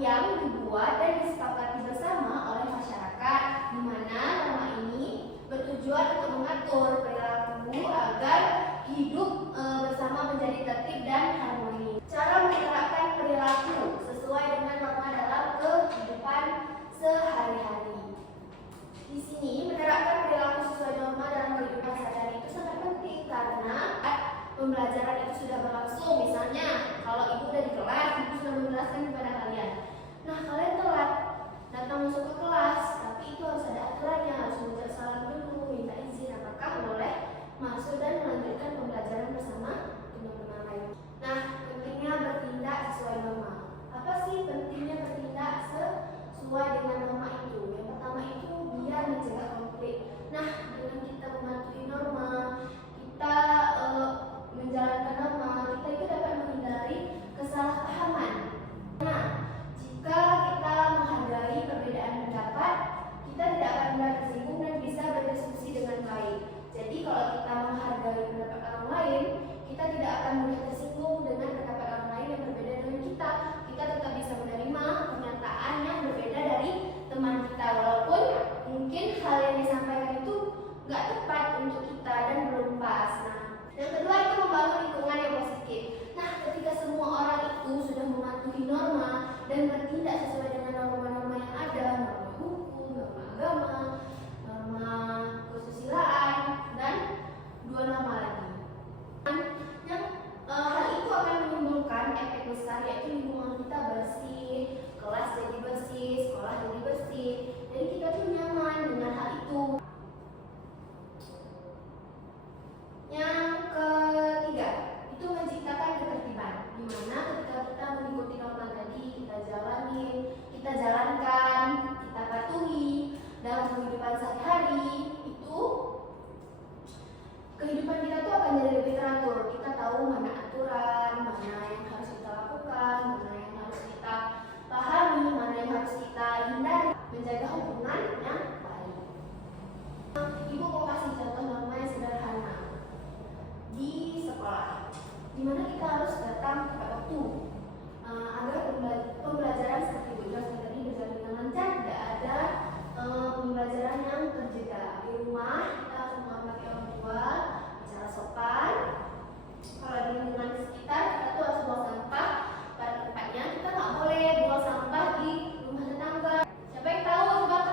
yang dibuat dan disepakati bersama oleh masyarakat, di mana norma ini bertujuan untuk mengatur perilaku agar hidup bersama menjadi tertib dan harmoni. Cara menerapkan perilaku sesuai dengan norma dalam kehidupan sehari-hari. Di sini menerapkan perilaku sesuai norma dalam kehidupan sehari-hari itu sangat penting karena pembelajaran itu sudah berlangsung. Misalnya, kalau ibu udah di kelas, ibu sudah menjelaskan kepada kalian. Nah, kalian telat datang masuk ke kelas, tapi itu harus ada aturannya, harus mengucap salam dulu, minta izin, apakah boleh masuk dan melanjutkan pembelajaran bersama teman-teman lain. Nah, pentingnya bertindak sesuai norma. Apa sih pentingnya bertindak sesuai dengan norma itu? Yang pertama itu biar mencegah konflik. Nah, dengan kita mematuhi norma, kita menjalankan norma, kita itu dapat menghindari kesalahpahaman. Nah, jika kita menghargai perbedaan pendapat, kita tidak akan mudah tersinggung dan bisa berdiskusi dengan baik. Jadi kalau kita menghargai pendapat orang lain, kita tidak akan mudah tersinggung dengan pendapat orang lain yang berbeda dengan kita. Kita tetap bisa menerima pernyataan yang berbeda dari teman kita, walaupun mungkin hal yang disampaikan itu nggak tepat untuk kita dan belum pas. Nah, yang kedua itu membangun lingkungan yang positif. Nah, ketika semua orang itu sudah mematuhi norma dan bertindak sesuai dengan norma-norma yang ada, norma hukum, norma agama, norma kesusilaan, dan dua norma lagi. Yang hal itu akan menimbulkan efek besar, yaitu lingkungan kita bersih, kelas jadi bersih, sekolah jadi bersih. Jadi kita tuh nyaman dengan hal itu. Yang ketiga, itu menciptakan ketertiban, di mana ketika kita mengikuti norma tadi, kita jalankan, kita patuhi dalam kehidupan sehari-hari, itu kehidupan kita tuh akan jadi lebih teratur. Kita tahu mana aturan, mana yang harus kita lakukan, mana yang harus kita pahami, mana yang harus kita hindari, menjaga hubungan yang baik. Ibu mau kasih contoh norma yang sederhana di sekolah, di mana kita harus datang tepat waktu agar pembelajaran seperti itu tadi berjalan dengan lancar, tidak ada pembelajaran yang terjeda. Di rumah kita harus menghormati orang tua, bicara sopan. Kalau di lingkungan sekitar kita tuh harus buang sampah pada tempatnya. Kita nggak boleh buang sampah di rumah tetangga. Siapa yang tahu coba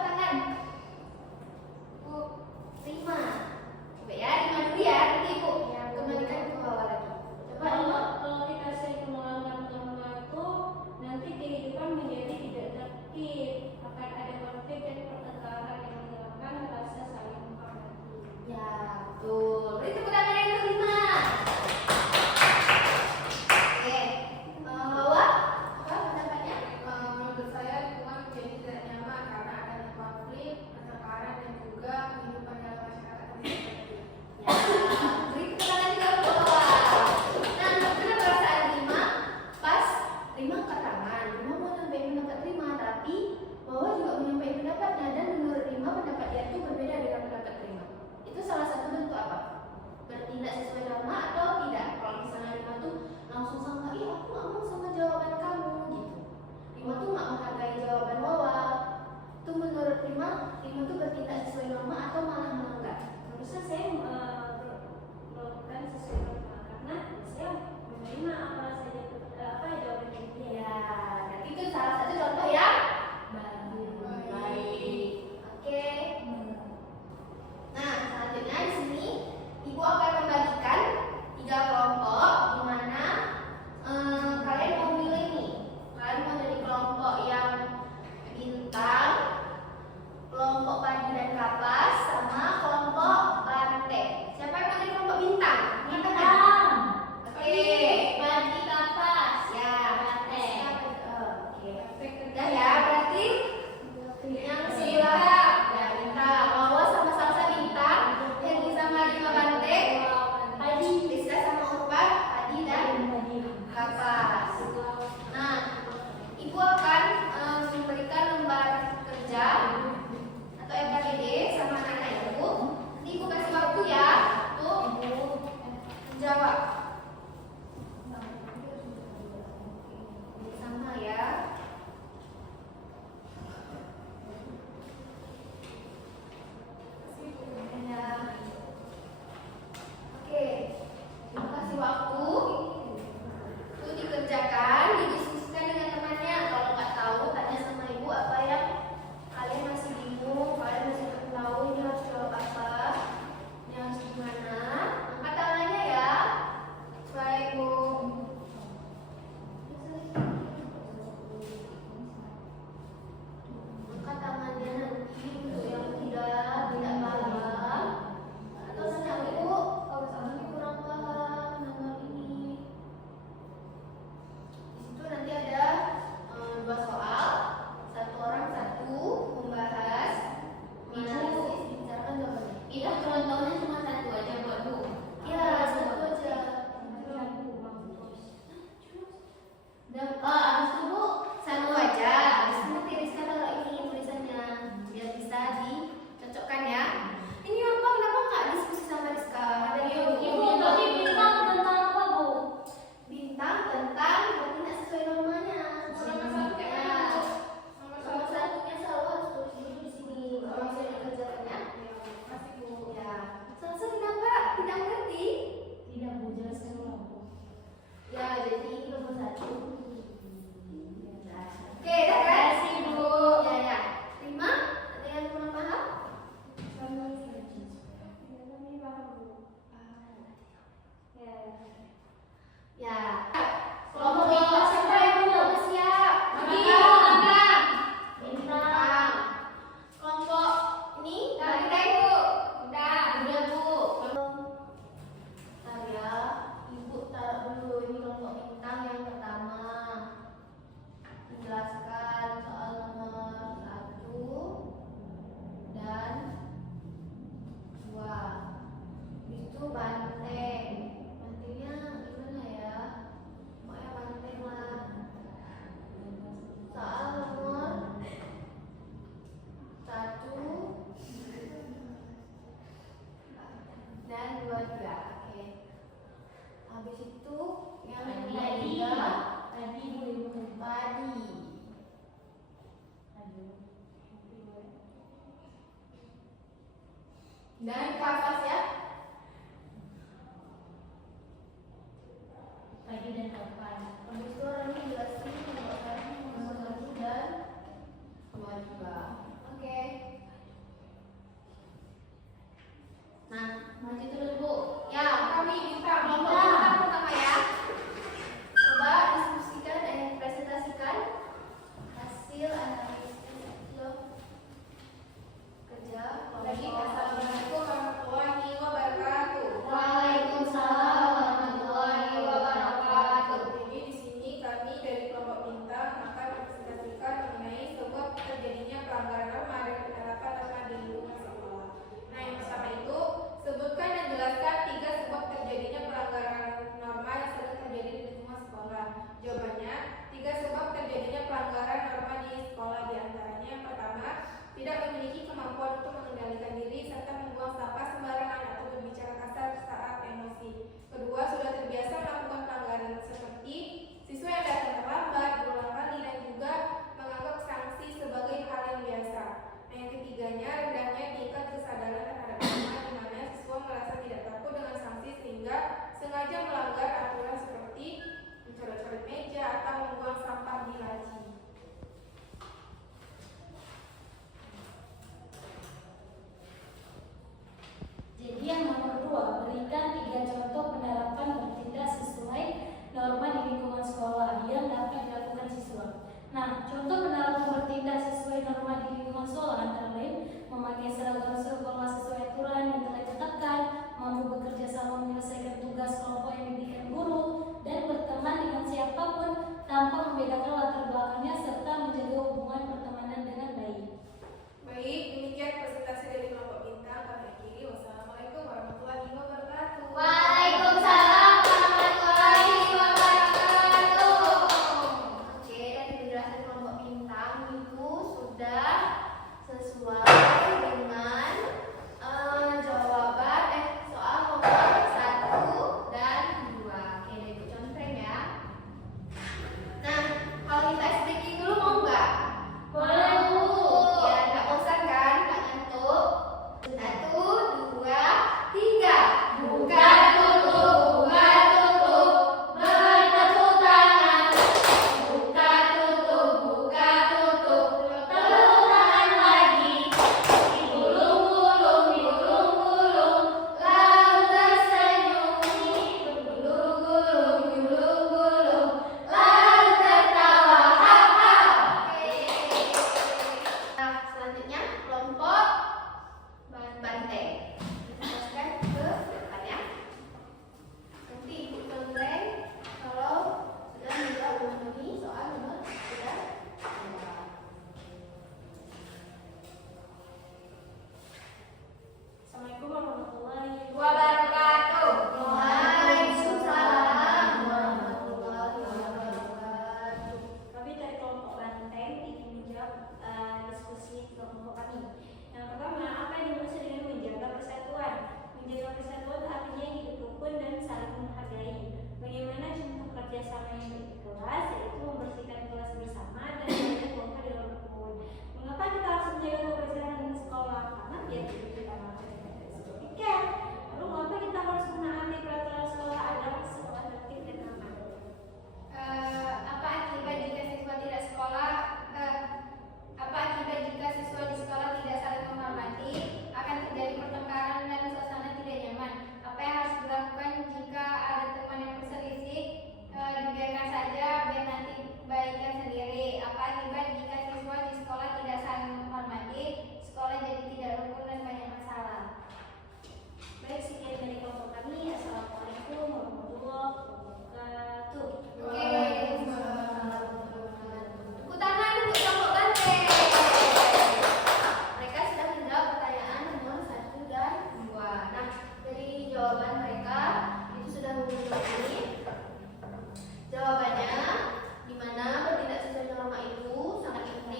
dijelaskan soal nomor 1 dan 2. Itu banteng. Bantengnya gimana ya? Pokoknya banteng lah. Soal nomor 1 dan 2 juga. Oke. Habis itu yang ketiga padi. Dan kapas ya. Pagi dan kapan? Habis itu orang jelasin nomor 1 dan 2 juga. Oke. Nah, maju terus Bu. Ya, kami minta kelompok kita pertama ya. Coba diskusikan dan presentasikan hasil analisis kerja kelompok. Assalamualaikum warahmatullahi wabarakatuh. Waalaikumsalam warahmatullahi wabarakatuh. Jadi di sini kami dari kelompok bintang akan mempresentasikan mengenai sebab terjadinya pelanggaran norma dan penerapan norma di lingkungan sekolah. Nah, yang pertama itu sebutkan dan jelaskan 3 sebab terjadinya pelanggaran norma yang sering terjadi di lingkungan sekolah. Jawabannya, 3 sebab terjadinya pelanggaran norma di sekolah, diantaranya yang pertama, tidak memiliki kemampuan untuk mengendalikan diri serta membuang sampah sembarangan atau berbicara kasar saat emosi. Kedua, sudah terbiasa melakukan pelanggaran seperti siswa yang datang terlambat berulang kali dan juga menganggap sanksi sebagai hal yang biasa. Nah, yang ketiganya, rendahnya tingkat kesadaran terhadap norma di mana siswa merasa tidak takut dengan sanksi sehingga sengaja melanggar aturan seperti mencoret-coret meja atau membuang sampah di laci. Jadi yang nomor 2, berikan 3 contoh penerapan bertindak sesuai norma di lingkungan sekolah yang dapat dilakukan siswa. Nah, contoh penerapan bertindak sesuai norma di lingkungan sekolah antara lain memakai seragam sekolah sesuai aturan yang telah ditetapkan, mampu bekerja sama menyelesaikan tugas kelompok yang diberikan guru, dan berteman dengan siapapun tanpa membedakan latar belakangnya serta menjaga hubungan pertemanan dengan baik. Baik, demikian presentasi dari kelompok bintang. Kami akhiri. Wassalamualaikum warahmatullahi wabarakatuh. Waalaikumsalam warahmatullahi wabarakatuh. Oke, dari penjelasan kelompok bintang itu sudah sesuai dengan jawaban soal nomor 1 dan 2. Oke, dari Bu contreng ya. Nah, kalau kita SBQ dulu mau nggak? Boleh, Bu. Ya, nggak bosan kan? Nggak ngantuk? 1, 2, 3. Buka tutup, bertepuk tangan. Buka tutup,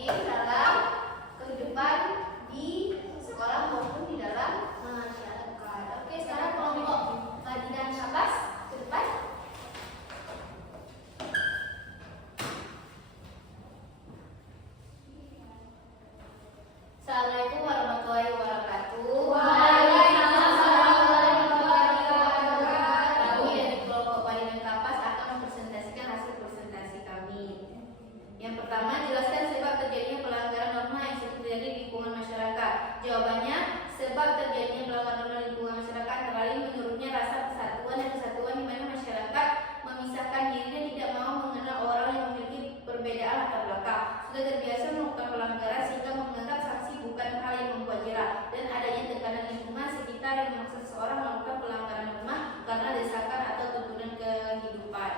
penting dalam kehidupan di sekolah maupun di dalam masyarakat. Oke, sekarang kelompok Padi dan Kapas ke depan. Assalamualaikum warahmatullahi wabarakatuh. Waalaikumsalam warahmatullahi wabarakatuh. Kami dari kelompok Padi dan Kapas akan mempresentasikan hasil presentasi kami. Yang pertama, jelaskan sebab terjadinya pelanggaran norma yang sering terjadi di lingkungan masyarakat. Jawabannya, sebab terjadinya pelanggaran norma di lingkungan masyarakat antara lain menurutnya rasa persatuan dan kesatuan di mana masyarakat memisahkan diri dan tidak mau mengenal orang yang memiliki perbedaan latar belakang. Sudah terbiasa melakukan pelanggaran sehingga menganggap sanksi bukan hal yang membuat jerah, dan adanya tekanan lingkungan sekitar yang memaksa seseorang melakukan pelanggaran norma karena desakan atau tuntunan kehidupan.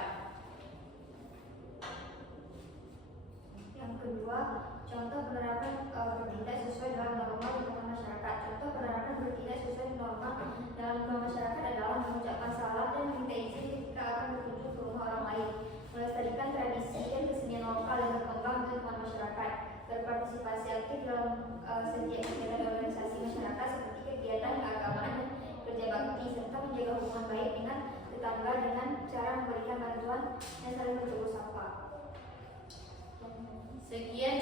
Yang kedua, contoh penerapan bertindak sesuai dalam norma di tengah masyarakat. Contoh penerapan bertindak sesuai norma dalam lingkungan masyarakat adalah mengucapkan salam dan meminta izin ketika akan berkunjung ke rumah orang lain, melestarikan tradisi dan kesenian lokal yang berkembang di lingkungan masyarakat, berpartisipasi aktif dalam setiap kegiatan organisasi masyarakat seperti kegiatan keagamaan dan kerja bakti, serta menjaga hubungan baik dengan tetangga dengan cara memberikan bantuan dan saling bertegur sapa. Sekian